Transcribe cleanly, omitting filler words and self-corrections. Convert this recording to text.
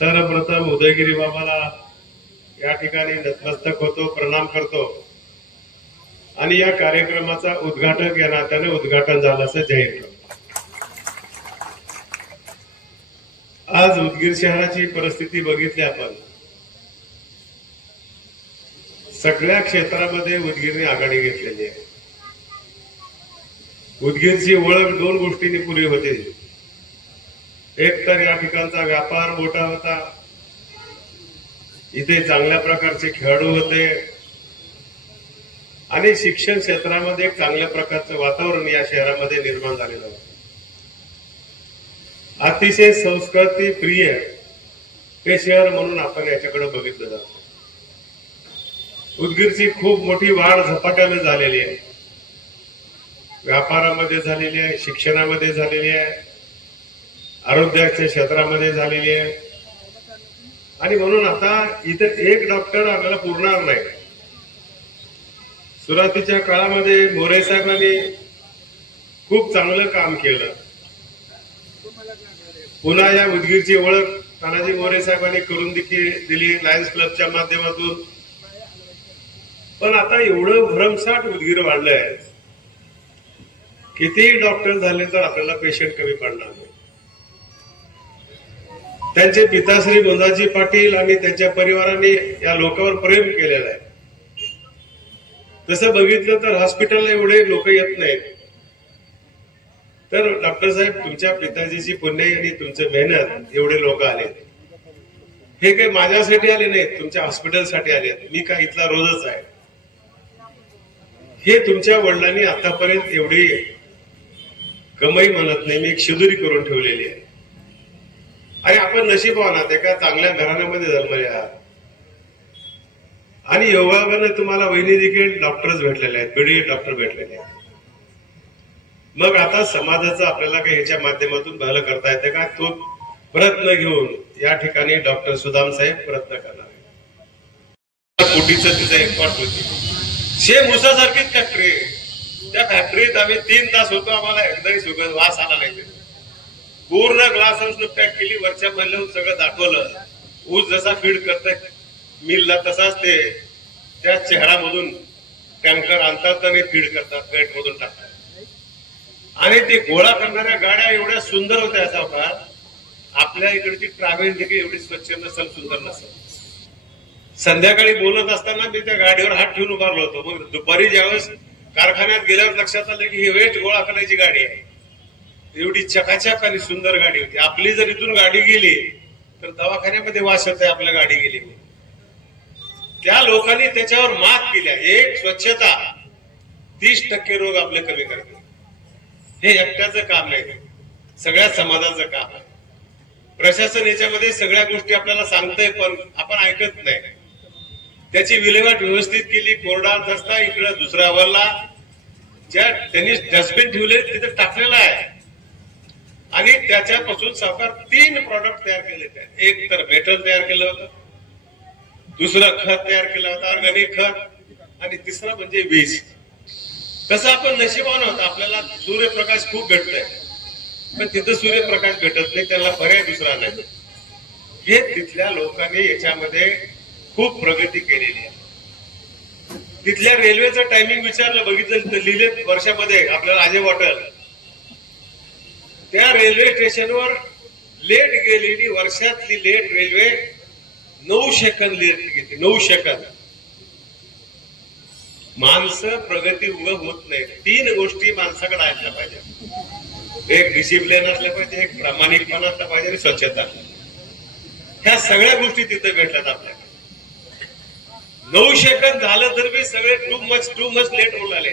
सर्वप्रथम उदयगिरी बाबाला या ठिकाणी नतमस्तक होतो, प्रणाम करतो आणि या कार्यक्रमाचा उद्घाटक या नात्याने उद्घाटन झालं असं जाहीर करतो. आज उदगीर शहराची परिस्थिती बघितली आपण, सगळ्या क्षेत्रामध्ये उदगीरने आघाडी घेतलेली आहे. उदगीरची ओळख दोन गोष्टींनी पुरी होते. एक तर या ठिकाणचा व्यापार मोठा होता, इथे चांगल्या प्रकारचे खेळाडू होते आणि शिक्षण क्षेत्रामध्ये एक चांगल्या प्रकारचं वातावरण या शहरामध्ये निर्माण झालेलं होतं. अतिशय संस्कृती प्रिय हे शहर म्हणून आपण याच्याकडे बघितलं जातं. उदगीरची खूप मोठी वाढ झपाट्याने झालेली आहे, व्यापारामध्ये झालेली आहे, शिक्षणामध्ये झालेली आहे, आरोग्याच्या क्षेत्रामध्ये झालेली आहे आणि म्हणून आता इथे एक डॉक्टर आपल्याला पुरणार नाही. सुरुवातीच्या काळामध्ये मोरे साहेबांनी खूप चांगलं काम केलं. पुन्हा या उदगीरची ओळख तानाजी मोरे साहेबांनी करून दिली लायन्स क्लबच्या माध्यमातून. पण आता एवढं भरमसाठ उदगीर वाढलंय, कितीही डॉक्टर झाले तर आपल्याला पेशंट कमी पडणार नाही. त्यांचे पिताश्री गोंदाजी पाटील आणि त्यांच्या परिवाराने या लोकांवर प्रेम केलेलं आहे. तसं बघितलं तर हॉस्पिटलला एवढे लोक येत नाहीत. तर डॉक्टर साहेब, तुमच्या पिताजीची पुण्य आणि तुमचं मेहनत एवढे लोक आले. हे काही माझ्यासाठी आले नाहीत, तुमच्या हॉस्पिटलसाठी आले. मी काय इथला रोजच आहे. हे तुमच्या वडिलांनी आतापर्यंत एवढी कमाई म्हणत नाही, मी एक शिदुरी करून ठेवलेली आहे. आणि आपण नशीबवान आहात, एका चांगल्या घराण्यामध्ये जन्मले आहात आणि योगाने तुम्हाला वहिनी देखील डॉक्टर्स भेटलेले आहेत, बीडी डॉक्टर भेटलेले आहेत. मग आता समाजाचं आपल्याला काही ह्याच्या माध्यमातून भलं करता येते का? तो प्रयत्न घेऊन या ठिकाणी डॉक्टर सुदाम साहेब प्रयत्न करणार आहे. कुटीचं तिचं एक पाठ होती, सेम उसासारखीच फॅक्टरी. त्या फॅक्टरीत आम्ही 3 तास होतो, आम्हाला एकदाही सुगंध वास आला नाही. पूर्ण ग्लास पॅक केली, वरच्या मधलं सगळं दाखवलं. ऊस जसा फीड करतोय मिलला तसाच ते त्या चेहरामधून टँकर आणतात आणि फीड करतात, पेट मधून टाकतात. आणि ते गोळा करणाऱ्या गाड्या एवढ्या सुंदर होत्या सावकार. आपल्या इकडची ट्रॅव्हल देखील एवढी स्वच्छ नसेल, सुंदर नसेल. संध्याकाळी बोलत असताना मी त्या गाडीवर हात ठेवून उभारलो होतो. मग दुपारी ज्यावेळेस कारखान्यात गेल्यावर लक्षात आलं की ही वेट गोळा करायची गाडी आहे. एवढी चकाचक आणि सुंदर गाडी होती. आपली जर इथून गाडी गेली तर दवाखान्यामध्ये वास येत आहे आपल्या गाडी गेली. त्या लोकांनी त्याच्यावर मात केल्या. एक स्वच्छता 30% रोग आपले कमी करते. हे एकट्याचं काम नाही, सगळ्या समाजाचं काम आहे. प्रशासन याच्यामध्ये सगळ्या गोष्टी आपल्याला सांगतंय, पण आपण ऐकत नाही. त्याची विल्हेवाट व्यवस्थित केली. कोरडा रस्ता इकडं दुसऱ्या अवरला, ज्या त्यांनी डस्टबिन ठेवले तिथे टाकलेला आहे आणि त्याच्यापासून सावकार 3 प्रॉडक्ट तयार केले. एक तर मेटल तयार केलं होतं, दुसरं खत तयार केलं होतं ऑर्गॅनिक खत, आणि तिसरं म्हणजे वीज. तसं आपण नशिबान आहोत, आपल्याला सूर्यप्रकाश खूप भेटतोय, पण तिथं सूर्यप्रकाश भेटत नाही, त्याला पर्याय दुसरा नाही. हे तिथल्या लोकांनी याच्यामध्ये खूप प्रगती केलेली आहे. तिथल्या रेल्वेचं टायमिंग विचारलं, बघितलं तर लिहिले वर्षामध्ये आपल्याला आजे वाटेल. त्या रेल्वे स्टेशनवर लेट गेलेली वर्षातली लेट रेल्वे 9 सेकंद लेट गेली. 9 सेकंद. माणसं प्रगती उभं होत नाही. 3 गोष्टी माणसाकडे असल्या पाहिजे. एक डिसिप्लिन असलं पाहिजे, एक प्रामाणिकपणा असला पाहिजे आणि स्वच्छता. ह्या सगळ्या गोष्टी तिथे भेटतात आपल्याकडे. 9 सेकंद झालं तर मी सगळे टू मच लेट होऊ लागले.